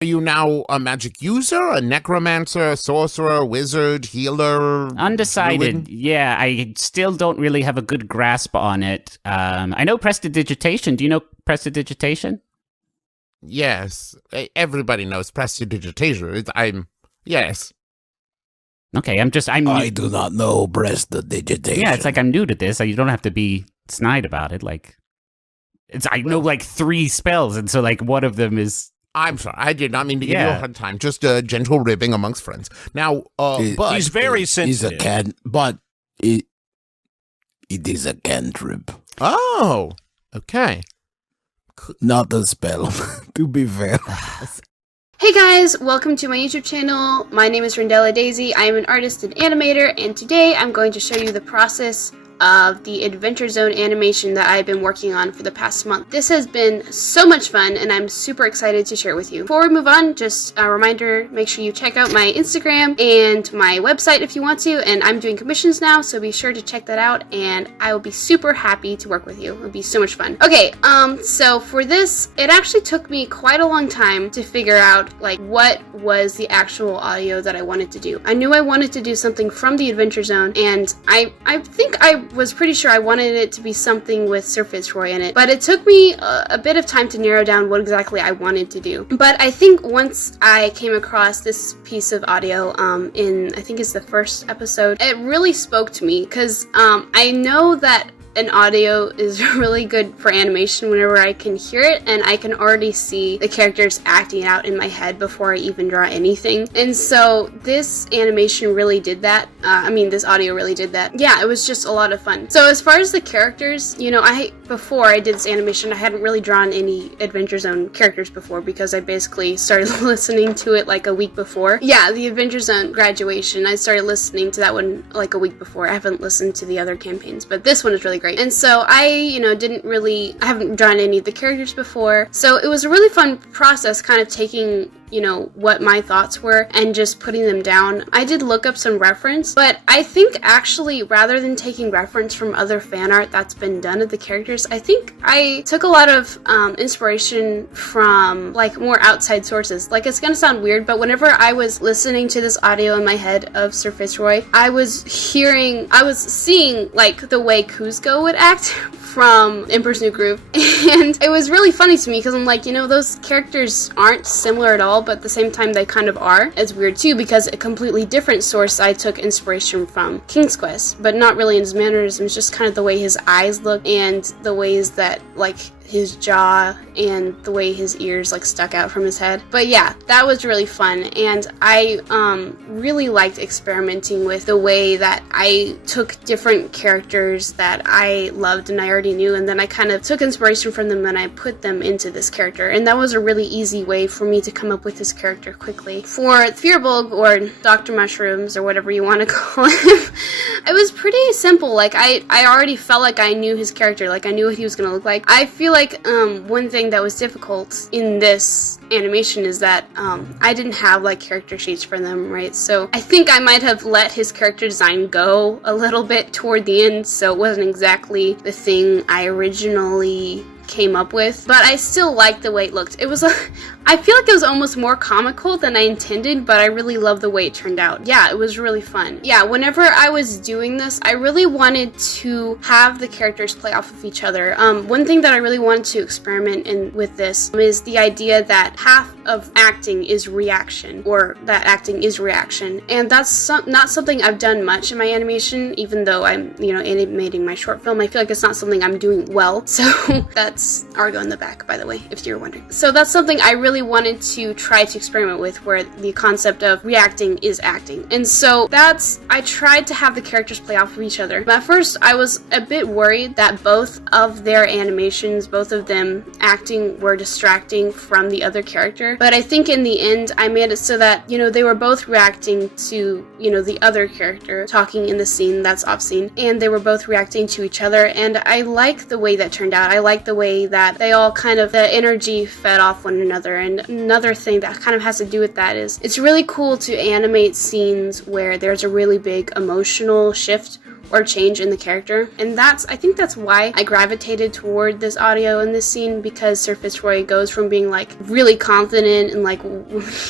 Are you now a magic user, a necromancer, a sorcerer, wizard, healer? Undecided. druid? Yeah, I still don't really have a good grasp on it. I know prestidigitation. Do you know prestidigitation? Yes. Everybody knows prestidigitation. Yes. Okay, I'm. I do not know prestidigitation. Yeah, it's like I'm new to this. You don't have to be snide about it. I know like 3 spells, and so like one of them is. I'm sorry. I did not mean to give you a hard time. Just a gentle ribbing amongst friends. Now, but He's very sensitive. He's a can, but it is a cantrip, oh, okay. not a spell. To be fair. Hey guys, welcome to my YouTube channel. My name is Rindella Daisy. I am an artist and animator, and today I'm going to show you the process of the Adventure Zone animation that I've been working on for the past month. This has been so much fun, and I'm super excited to share it with you. Before we move on, just a reminder, make sure you check out my Instagram and my website if you want to, and I'm doing commissions now, so be sure to check that out, and I will be super happy to work with you. It'll be so much fun. Okay, so for this, it actually took me quite a long time to figure out, like, what was the actual audio that I wanted to do. I knew I wanted to do something from the Adventure Zone, and I think I was pretty sure I wanted it to be something with Sir Fitzroy in it, but it took me a bit of time to narrow down what exactly I wanted to do. But I think once I came across this piece of audio in, I think it's the first episode, it really spoke to me, because I know that an audio is really good for animation whenever I can hear it, and I can already see the characters acting out in my head before I even draw anything. And so this animation really did that. This audio really did that. Yeah, it was just a lot of fun. So as far as the characters, you know, before I did this animation, I hadn't really drawn any Adventure Zone characters before, because I basically started listening to it like a week before. Yeah, the Adventure Zone graduation, I started listening to that one like a week before. I haven't listened to the other campaigns, but this one is really great. And so I haven't drawn any of the characters before, so it was a really fun process, kind of taking, you know, what my thoughts were and just putting them down. I did look up some reference, but I think actually, rather than taking reference from other fan art that's been done of the characters, I think I took a lot of inspiration from like more outside sources. Like, it's gonna sound weird, but whenever I was listening to this audio in my head of Sir Fitzroy, I was seeing like the way Kuzco would act from Emperor's New Groove, and it was really funny to me, because I'm like, you know, those characters aren't similar at all, but at the same time they kind of are. It's weird too, because a completely different source I took inspiration from King's Quest, but not really in his mannerisms, just kind of the way his eyes look and the ways that like his jaw and the way his ears like stuck out from his head. But yeah, that was really fun, and I really liked experimenting with the way that I took different characters that I loved and I already knew, and then I kind of took inspiration from them and I put them into this character, and that was a really easy way for me to come up with this character quickly. For Fearbulg, or Dr. Mushrooms, or whatever you want to call him, it was pretty simple. Like, I already felt like I knew his character, like I knew what he was gonna look like. I feel like one thing that was difficult in this animation is that I didn't have like character sheets for them, right? So I think I might have let his character design go a little bit toward the end, so it wasn't exactly the thing I originally came up with, but I still liked the way it looked. It was I feel like it was almost more comical than I intended, but I really love the way it turned out. Yeah, it was really fun. Yeah, whenever I was doing this, I really wanted to have the characters play off of each other. One thing that I really wanted to experiment in with this is the idea that half of acting is reaction, or that acting is reaction, and that's not something I've done much in my animation, even though I'm, you know, animating my short film. I feel like it's not something I'm doing well, so that's Argo in the back, by the way, if you're wondering. So that's something I really wanted to try to experiment with, where the concept of reacting is acting. And so I tried to have the characters play off of each other. At first, I was a bit worried that both of their animations, both of them acting, were distracting from the other character. But I think in the end, I made it so that, you know, they were both reacting to, you know, the other character talking in the scene that's off scene, and they were both reacting to each other, and I like the way that turned out. I like the way that they all kind of, the energy fed off one another. And another thing that kind of has to do with that is, it's really cool to animate scenes where there's a really big emotional shift, or change in the character. And I think that's why I gravitated toward this audio in this scene, because Sir Fitzroy goes from being like really confident and like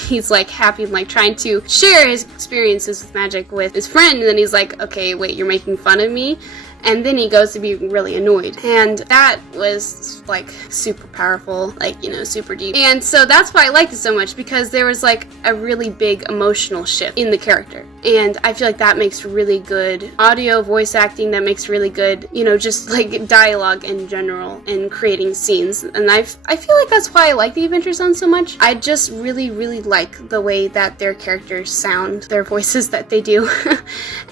he's like happy and like trying to share his experiences with magic with his friend, and then he's like, okay, wait, you're making fun of me? And then he goes to be really annoyed. And that was like super powerful, like, you know, super deep. And so that's why I liked it so much, because there was like a really big emotional shift in the character. And I feel like that makes really good audio, voice acting, that makes really good, you know, just like dialogue in general and creating scenes. And I feel like that's why I like the Adventure Zone so much. I just really, really like the way that their characters sound, their voices that they do.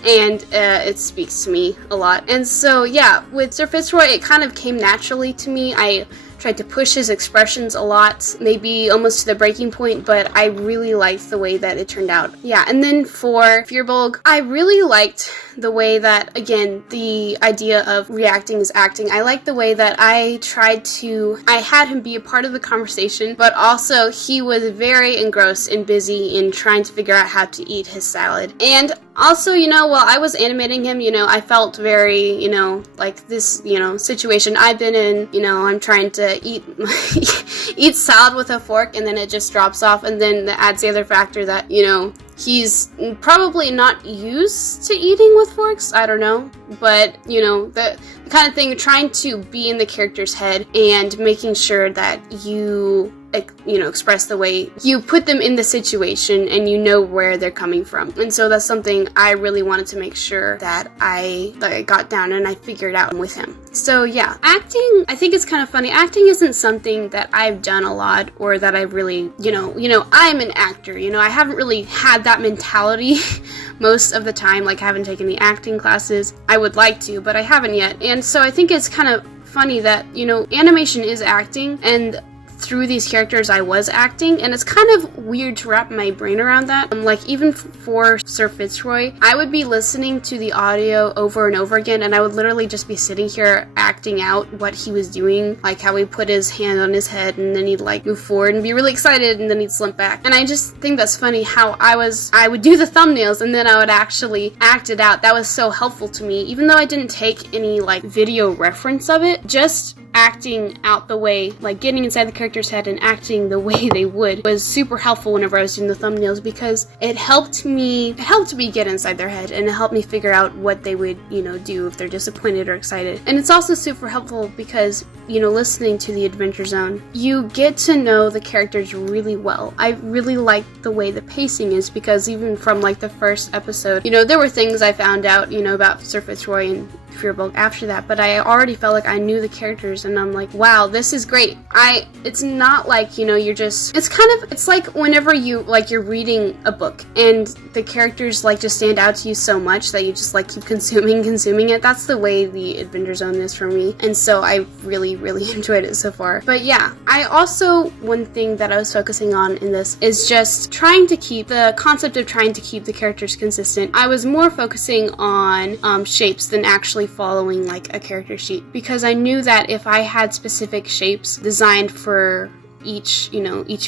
And it speaks to me a lot. And so, yeah, with Sir Fitzroy, it kind of came naturally to me. I tried to push his expressions a lot, maybe almost to the breaking point, but I really liked the way that it turned out. Yeah, and then for Firbolg, I really liked the way that, again, the idea of reacting is acting. I liked the way that I had him be a part of the conversation, but also he was very engrossed and busy in trying to figure out how to eat his salad. And also, you know, while I was animating him, you know, I felt very, you know, like this, you know, situation I've been in, you know, I'm trying to eat salad with a fork and then it just drops off, and then that adds the other factor that, you know, he's probably not used to eating with forks, I don't know, but, you know, the kind of thing, trying to be in the character's head and making sure that you know, express the way you put them in the situation and you know where they're coming from. And so that's something I really wanted to make sure that I got down and I figured out with him. So yeah, acting, I think it's kind of funny. Acting isn't something that I've done a lot, or that I really, you know, I'm an actor, you know, I haven't really had that mentality most of the time. Like, I haven't taken any acting classes. I would like to, but I haven't yet. And so I think it's kind of funny that, you know, animation is acting, and through these characters I was acting, and it's kind of weird to wrap my brain around that. Like, even for Sir Fitzroy, I would be listening to the audio over and over again, and I would literally just be sitting here acting out what he was doing, like how he put his hand on his head and then he'd like move forward and be really excited and then he'd slump back. And I just think that's funny how I would do the thumbnails and then I would actually act it out. That was so helpful to me, even though I didn't take any like video reference of it. Just acting out the way, like getting inside the character's head and acting the way they would, was super helpful whenever I was doing the thumbnails, because it helped me get inside their head, and it helped me figure out what they would, you know, do if they're disappointed or excited. And it's also super helpful because, you know, listening to the Adventure Zone, you get to know the characters really well. I really like the way the pacing is, because even from like the first episode, you know, there were things I found out, you know, about Sir Fitzroy and Firbolg after that, but I already felt like I knew the characters, and I'm like, wow, this is great. It's not like, you know, it's like whenever you're reading a book and the characters like just stand out to you so much that you just like keep consuming it. That's the way the Adventure Zone is for me, and so I really enjoyed it so far. But yeah, one thing that I was focusing on in this is just trying to keep the concept of trying to keep the characters consistent. I was more focusing on shapes than actually following like a character sheet, because I knew that if I had specific shapes designed for each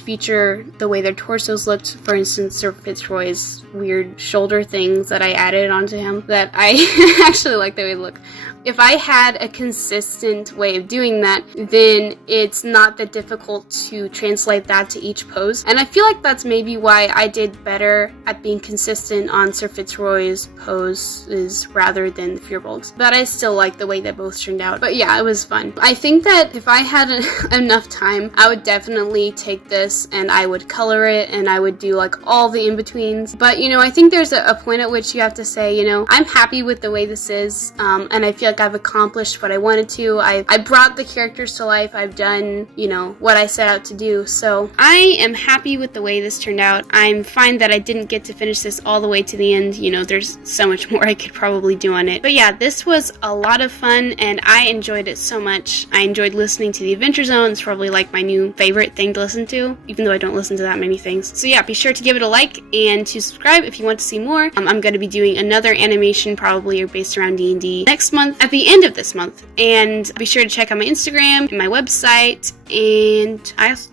feature, the way their torsos looked, for instance, Sir Fitzroy's weird shoulder things that I added onto him, that I actually like the way they look. If I had a consistent way of doing that, then it's not that difficult to translate that to each pose. And I feel like that's maybe why I did better at being consistent on Sir Fitzroy's poses rather than Firbolg's. But I still like the way that both turned out. But yeah, it was fun. I think that if I had enough time, I would definitely take this and I would color it and I would do like all the in-betweens. But, you know, I think there's a point at which you have to say, you know, I'm happy with the way this is, and I feel like I've accomplished what I wanted to. I brought the characters to life. I've done, you know, what I set out to do. So I am happy with the way this turned out. I'm fine that I didn't get to finish this all the way to the end. You know, there's so much more I could probably do on it. But yeah, this was a lot of fun and I enjoyed it so much. I enjoyed listening to the Adventure Zone. It's probably like my new favorite thing to listen to, even though I don't listen to that many things. So yeah, be sure to give it a like and to subscribe if you want to see more. I'm going to be doing another animation probably based around D&D next month, at the end of this month. And be sure to check out my Instagram and my website and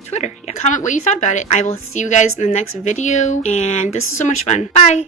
Twitter. Yeah, comment what you thought about it. I will see you guys in the next video, and this is so much fun. Bye!